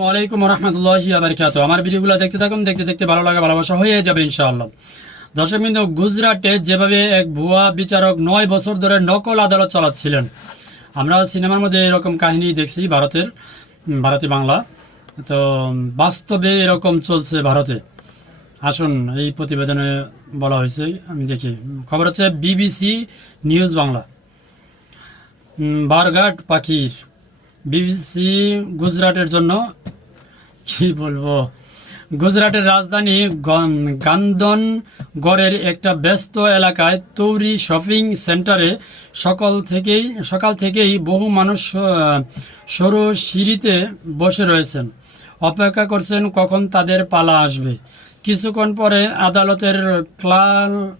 আসসালামাইকুম রহমতুল্লাহি আবরকাত আমার ভিডিওগুলো দেখতে থাকুন, দেখতে দেখতে ভালো লাগা, ভালোবাসা হয়ে যাবে ইনশাআল্লাহ। দর্শক বিন্দু, গুজরাটে যেভাবে এক ভুয়া বিচারক নয় বছর ধরে নকল আদালত চালাচ্ছিলেন আমরা সিনেমার মধ্যে এরকম কাহিনী দেখছি ভারতের ভারতী বাংলা। তো, বাস্তবে এরকম চলছে ভারতে। আসুন, এই প্রতিবেদনে বলা হয়েছে, আমি দেখি। খবর হচ্ছে বিবিসি নিউজ বাংলা। বারঘাট পাখির, বিবিসি গুজরাটের জন্য কি বলব? গুজরাটের রাজধানী গন- গান্দনগড়ের একটা ব্যস্ত এলাকায় তৌরি শপিং সেন্টারে সকাল থেকেই সকাল থেকেই বহু মানুষ সরু সিঁড়িতে বসে রয়েছেন। অপেক্ষা করছেন কখন তাদের পালা আসবে। কিছুক্ষণ পরে আদালতের ক্লাল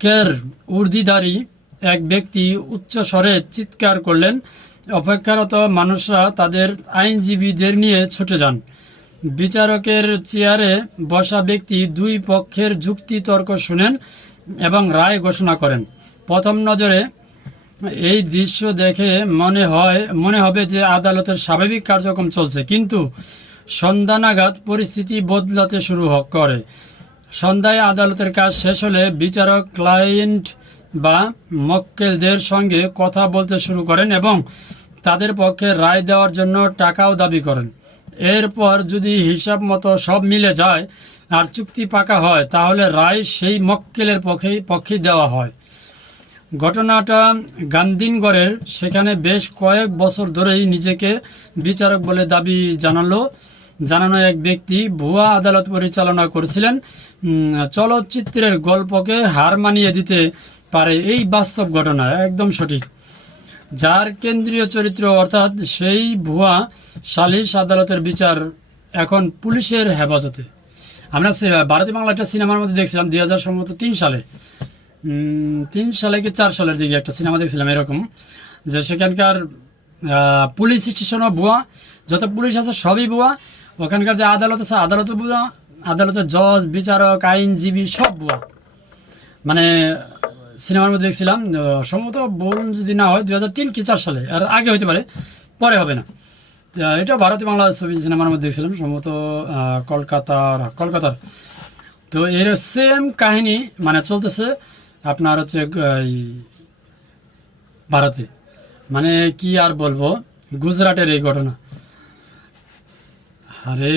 কের উর্দিধারী এক ব্যক্তি উচ্চ স্বরে চিৎকার করলেন। অপেক্ষারত মানুষরা তাদের আইনজীবীদের নিয়ে ছুটে যান। বিচারকের চেয়ারে বসা ব্যক্তি দুই পক্ষের যুক্তি তর্ক শুনেন এবং রায় ঘোষণা করেন। প্রথম নজরে এই দৃশ্য দেখে মনে হয়, মনে হবে যে আদালতের স্বাভাবিক কার্যক্রম চলছে, কিন্তু সন্ধ্যা নাগাদ পরিস্থিতি বদলাতে শুরু করে। সন্ধ্যায় আদালতের কাজ শেষ হলে বিচারক ক্লায়েন্ট বা মক্কেলদের সঙ্গে কথা বলতে শুরু করেন এবং তাদের পক্ষে রায় দেওয়ার জন্য টাকাও দাবি করেন। এরপর যদি হিসাব মতো সব মিলে যায় আর চুক্তি পাকা হয়, তাহলে রায় সেই মক্কেলের পক্ষেই পক্ষে দেওয়া হয়। ঘটনাটা গান্ধিনগরের সেখানে বেশ কয়েক বছর ধরেই নিজেকে বিচারক বলে দাবি জানালো। জানানো এক ব্যক্তি ভুয়া আদালত পরিচালনা করেছিলেন। চলচ্চিত্রের গল্পকে হার মানিয়ে দিতে পারে এই বাস্তব ঘটনা। একদম সঠিক। যার কেন্দ্রীয় চরিত্র অর্থাৎ সেই ভুয়া সালিশ আদালতের বিচার এখন পুলিশের হেফাজতে। আমরা ভারতীয় বাংলা একটা সিনেমার মধ্যে দেখছিলাম, দুই হাজার সম্ভবত তিন সালে। তিন সালে কি চার সালের দিকে একটা সিনেমা দেখছিলাম এরকম, যে সেখানকার পুলিশ স্টেশনও ভুয়া, যত পুলিশ আছে সবই ভুয়া। ওখানকার যে আদালত আছে, আদালতও ভুয়া, আদালতের জজ, বিচারক, আইনজীবী সব ভুয়া। মানে সিনেমার মধ্যে দেখছিলাম সম্ভবত বলুন যদি না হয় দু হাজার তিন কি চার সালে, আর আগে হতে পারে, পরে হবে না। এটা ভারতীয় বাংলা ছবি সিনেমার মধ্যে দেখছিলাম, সম্ভবত কলকাতার কলকাতার। তো এর সেম কাহিনী মানে চলতেছে আপনার হচ্ছে ভারতে। মানে কি আর বলব, গুজরাটের এই ঘটনা। আরে!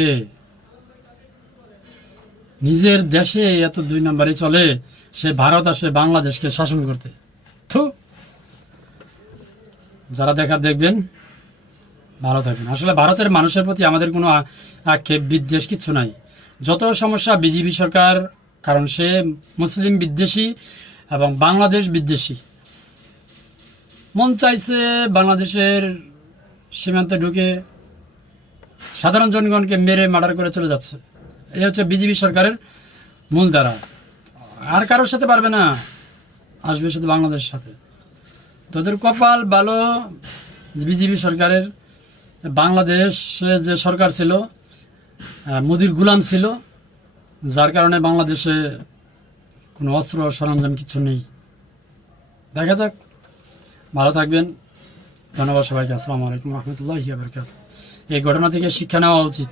নিজের দেশে এত দুই নম্বরে চলে, সে ভারত আসে বাংলাদেশকে শাসন করতে। থু। যারা দেখার দেখবেন, ভালো থাকবেন। আসলে ভারতের মানুষের প্রতি আমাদের কোনো আক্ষেপ, বিদ্বেষ কিচ্ছু নাই। যত সমস্যা বিজেপি সরকার, কারণ সে মুসলিম বিদ্বেষী এবং বাংলাদেশ বিদ্বেষী। মন চাইছে বাংলাদেশের সীমান্তে ঢুকে সাধারণ জনগণকে মেরে মার্ডার করে চলে যাচ্ছে। এই হচ্ছে বিজেপি সরকারের মূল দ্বারা আর কারোর সাথে পারবে না, আসবে শুধু বাংলাদেশের সাথে। তোদের কপাল ভালো, বিজেপি সরকারের বাংলাদেশে যে সরকার ছিল মোদির গুলাম ছিল, যার কারণে বাংলাদেশে কোনো অস্ত্র, সরঞ্জাম কিছু নেই। দেখা যাক। ভালো থাকবেন। ধন্যবাদ সবাইকে। আসসালামু আলাইকুম রহমতুল্লাহ এই ঘটনা থেকে শিক্ষা নেওয়া উচিত।